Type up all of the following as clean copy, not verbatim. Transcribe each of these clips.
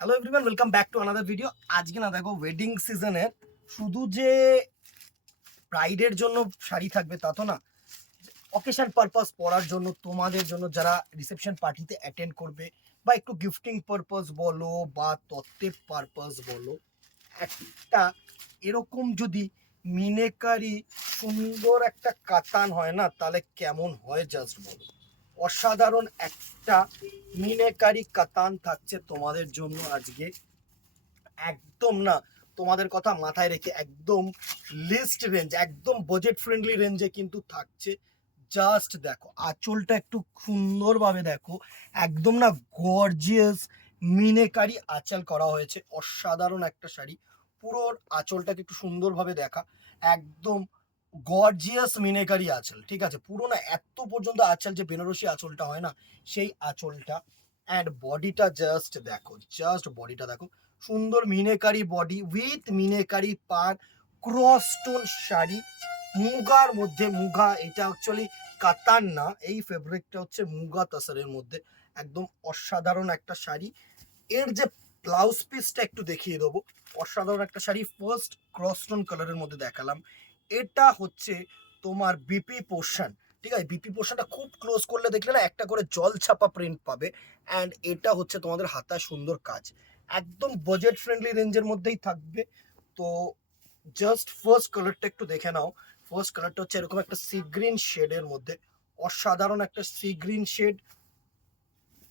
Hello everyone, welcome back to another video. আজকে না দেখো, ওয়েডিং সিজনের শুধু যে ব্রাইডের জন্য শাড়ি থাকবে তা তো না, অকেশন পারপাস পরার জন্য, তোমাদের জন্য যারা রিসেপশন পার্টিতে অ্যাটেন্ড করবে বা একটু গিফটিং পারপাস বলো বা তত্ত্বের পারপাস বলো, একটা এরকম যদি মিনেকারি সুন্দর একটা কাতান হয় না, তাহলে কেমন হয় জাস্ট বলো। অসাধারণ একটা মিনেকারি কাতান থাকছে তোমাদের জন্য আজকে, একদম না, তোমাদের কথা মাথায় রেখে একদম লিস্ট রেঞ্জ, একদম বাজেট ফ্রেন্ডলি রেঞ্জে কিন্তু থাকছে। জাস্ট দেখো আঁচলটা একটু সুন্দরভাবে দেখো, একদম না গর্জিয়াস মিনেকারি আঁচল করা হয়েছে। অসাধারণ একটা শাড়ি, পুরো আঁচলটাকে একটু সুন্দরভাবে দেখা, একদম গর্জিয়াস মিনেকারি আঁচল, ঠিক আছে, পুরো না এত পর্যন্ত আঁচল যে বেনারসি আঁচলটা হয় না, সেই আঁচলটা। অ্যান্ড বডিটা জাস্ট দেখো, জাস্ট বডিটা দেখো, সুন্দর মিনেকারি বডি উইথ মিনেকারি পার, ক্রস স্টোন শাড়ি, মুগার মধ্যে। মুগা এটা অ্যাকচুয়ালি কাতান না, এই ফেব্রিকটা হচ্ছে মুগা তাসারের মধ্যে। একদম অসাধারণ একটা শাড়ি। এর যে ব্লাউজ পিসটা একটু দেখিয়ে দেবো, অসাধারণ একটা শাড়ি। ফার্স্ট ক্রস স্টোন কালারের মধ্যে দেখালাম, এটা হচ্ছে তোমার বিপি পোর্শন, ঠিক আছে। বিপি পোর্শনটা খুব ক্লোজ করলে দেখলে না একটা করে জল ছাপা প্রিন্ট পাবে। অ্যান্ড এটা হচ্ছে তোমাদের হাতায় সুন্দর কাজ, একদম বাজেট ফ্রেন্ডলি রেঞ্জের মধ্যেই থাকবে। তো জাস্ট ফার্স্ট কালারটা একটু দেখে নাও। ফার্স্ট কালারটা হচ্ছে এরকম একটা সি গ্রিন শেডের মধ্যে, অসাধারণ একটা sea green shade.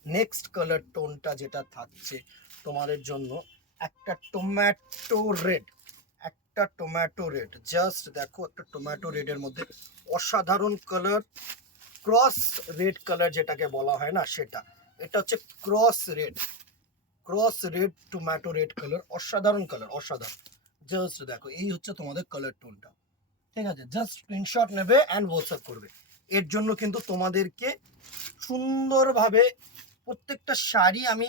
Next colour টোনটা যেটা থাকছে তোমাদের জন্য, একটা টমেটো রেড, একটা টমেটো রেড, জাস্ট দেখো একটা টমেটো রেডের মধ্যে অসাধারণ কালার, ক্রস রেড কালার যেটাকে বলা হয় না সেটা। এটা হচ্ছে cross red, cross red tomato red colour, অসাধারণ কালার, অসাধারণ। জাস্ট দেখো এই হচ্ছে তোমাদের কালার টোনটা, ঠিক আছে। জাস্ট স্ক্রিনশট নেবে অ্যান্ড হোয়াটসঅ্যাপ করবে। এর জন্য কিন্তু তোমাদেরকে সুন্দরভাবে প্রত্যেকটা শাড়ি আমি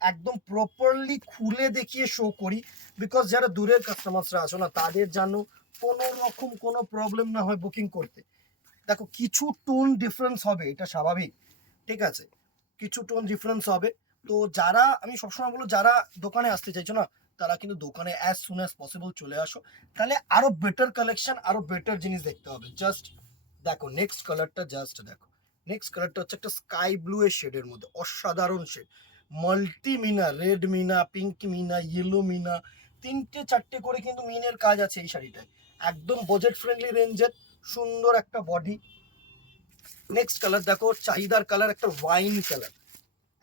একদম প্রপারলি খুলে দেখিয়ে শো করি, বিকজ যারা দূরের কাস্টমার্সরা আছো না, তাদের যেন কোনো রকম কোনো প্রবলেম না হয় বুকিং করতে। দেখো কিছু টোন ডিফারেন্স হবে, এটা স্বাভাবিক, ঠিক আছে, কিছু টোন ডিফারেন্স হবে। তো যারা, আমি সবসময় বলবো যারা দোকানে আসতে চাইছো না, তারা কিন্তু দোকানে অ্যাজ সুন অ্যাজ পসিবল চলে আসো, তাহলে আরো বেটার কালেকশন, আরো বেটার জিনিস দেখতে হবে। জাস্ট দেখো নেক্সট কালারটা, জাস্ট দেখো নেক্সট কালারটা হচ্ছে একটা স্কাই ব্লু এর শেডের মধ্যে, অসাধারণ shade. Multi meena, red meena, pink meena, yellow meena, তিনটে চারটে করে কিন্তু মিনের কাজ আছে এই শাড়িটায়। একদম বাজেট ফ্রেন্ডলি রেঞ্জের, সুন্দর একটা বডি। নেক্সট কালার দেখো, চাহিদার কালার, একটা ওয়াইন কালার,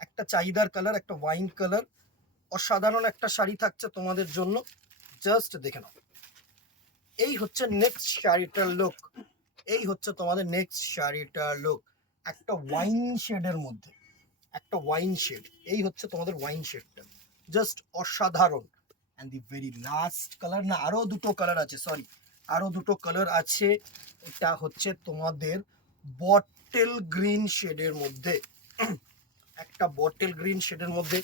একটা চাহিদার কালার, একটা ওয়াইন কালার। অসাধারণ একটা শাড়ি থাকছে তোমাদের জন্য, জাস্ট দেখে নাও। এই হচ্ছে নেক্সট শাড়িটার লুক, এই হচ্ছে তোমাদের নেক্সট শাড়িটার লুক, একটা ওয়াইন শেডের মধ্যে, একটা ওয়াইন শেড, এই হচ্ছে তোমাদের ওয়াইন শেডটা, জাস্ট অসাধারণ। And the very last colour, না আরো দুটো কালার আছে, সরি, আরো দুটো কালার আছে। এটা হচ্ছে তোমাদের বটেল গ্রিন শেডের মধ্যে, একটা বটেল গ্রিন শেডের মধ্যে,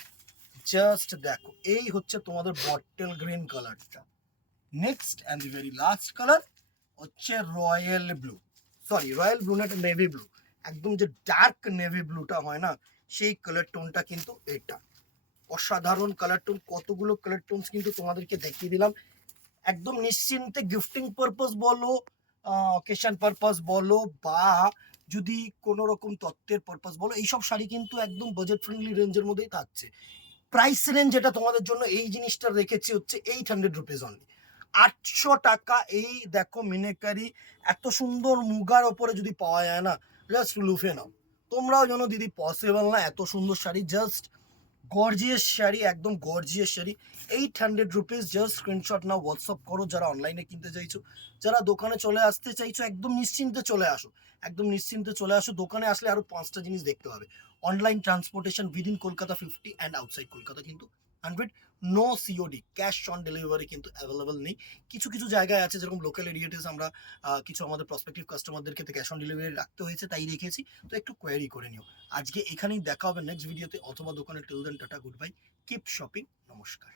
জাস্ট দেখো এই হচ্ছে তোমাদের বটেল গ্রিন কালারটা। Next and the very last colour হচ্ছে royal blue, sorry royal blue না, এটা নেভি ব্লু, একদম যে ডার্ক নেভি ব্লুটা হয় না, সেই কালার টোনটা কিন্তু এটা। অসাধারণ কালার টোন, কতগুলো কালার টোনস কিন্তু তোমাদেরকে দেখিয়ে দিলাম। একদম নিশ্চিন্তে গিফটিং পারপাস বলো, অকেশন পারপাস বলো, বা যদি কোনো রকম তত্ত্বের পারপাস বলো, এইসব শাড়ি কিন্তু একদম বাজেট ফ্রেন্ডলি রেঞ্জের মধ্যেই থাকছে। প্রাইস রেঞ্জ যেটা তোমাদের জন্য এই জিনিসটা রেখেছি হচ্ছে 800 রুপিস অনলি, 800 টাকা। এই দেখো মিনেকারি এত সুন্দর মুগার ওপরে যদি পাওয়া যায় না, জাস্ট লুফে নাও। তোমরাও জানো দিদি, পসিবল না এত সুন্দর শাড়ি, জাস্ট গর্জিয়াস শাড়ি, একদম gorgeous sari. 800 rupees, just screenshot নাও, হোয়াটসঅ্যাপ করো যারা অনলাইনে কিনতে চাইছো। যারা দোকানে চলে আসতে চাইছো, একদম নিশ্চিন্তে চলে আসো, একদম নিশ্চিন্তে চলে আসো। দোকানে আসলে আরো 5টা জিনিস দেখতে হবে। Online transportation within Kolkata 50 and outside Kolkata কিন্তু 100, no COD, cash on delivery কিন্তু অ্যাভেলেবল নেই। কিছু কিছু জায়গায় আছে, যেরকম লোকাল এরিয়াটিস আমরা কিছু আমাদের প্রসপেক্টিভ কাস্টমারদের ক্ষেত্রে ক্যাশ অন ডেলিভারি রাখতে হয়েছে, তাই রেখেছি। তো একটু কোয়ারি করে নিও। আজকে এখানেই দেখা হবে নেক্সট ভিডিওতে অথবা দোকানে। Till then tata, good bye, keep shopping, নমস্কার।